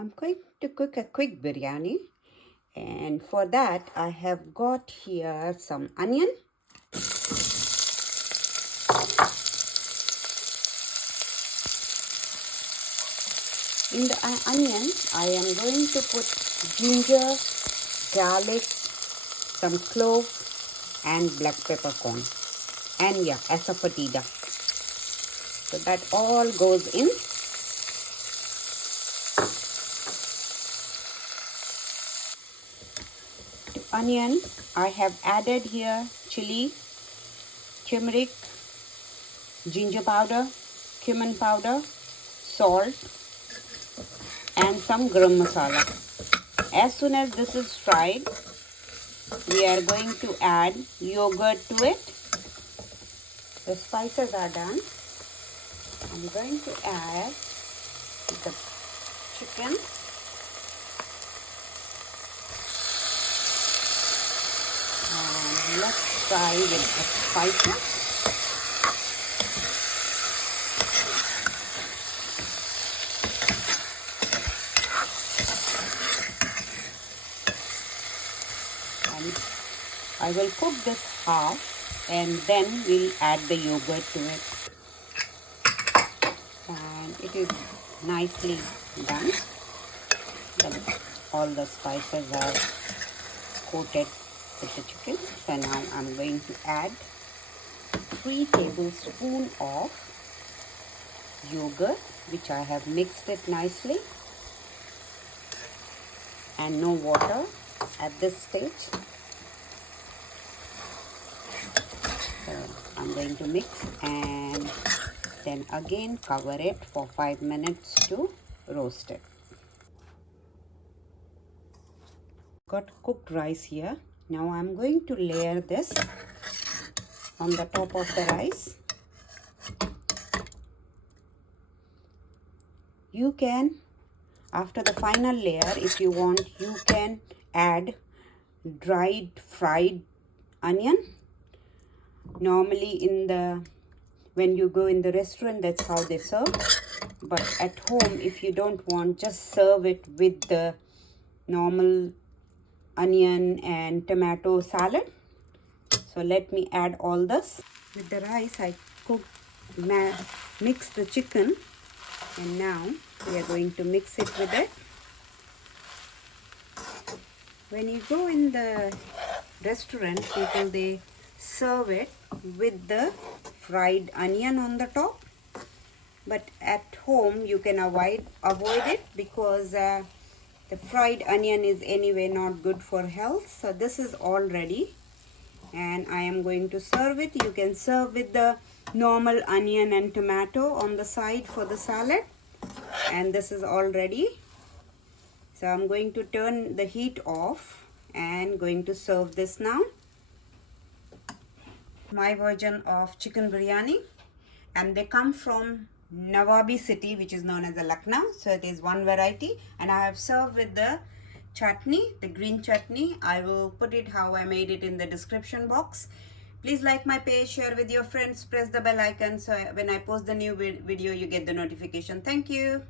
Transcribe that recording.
I'm going to cook a quick biryani, and for that I have got here some onion, in the onion I am going to put ginger, garlic, some clove and black peppercorn, and yeah, asafoetida. So that all goes in. Onion, I have added here chilli, turmeric, ginger powder, cumin powder, salt and some garam masala. As soon as this is fried, we are going to add yogurt to it. The spices are done. I'm going to add the chicken. And let's fry with the spices. And I will cook this half and then we'll add the yogurt to it. And it is nicely done. Then all the spices are coated with the chicken. So now I'm going to add 3 tablespoons of yogurt, which I have mixed it nicely, and no water at this stage. So I'm going to mix and then again cover it for 5 minutes to roast it. Got cooked rice here. Now I'm going to layer this on the top of the rice. You can, after the final layer, if you want, you can add dried fried onion. Normally when you go in the restaurant, that's how they serve. But at home, if you don't want, just serve it with the normal onion and tomato salad. So let me add all this. With the rice, I mix the chicken, and now we are going to mix it with it. When you go in the restaurant, people, they serve it with the fried onion on the top. But at home, you can avoid it because the fried onion is anyway not good for health. So this is all ready and I am going to serve it. You can serve with the normal onion and tomato on the side for the salad. And this is all ready. So I'm going to turn the heat off and going to serve this now. My version of chicken biryani, and they come from Nawabi city, which is known as a Lucknow. So it is one variety, and I have served with the chutney, the green chutney. I will put it how I made it in the description box. Please like my page, share with your friends, press the bell icon so when I post the new video you get the notification. Thank you.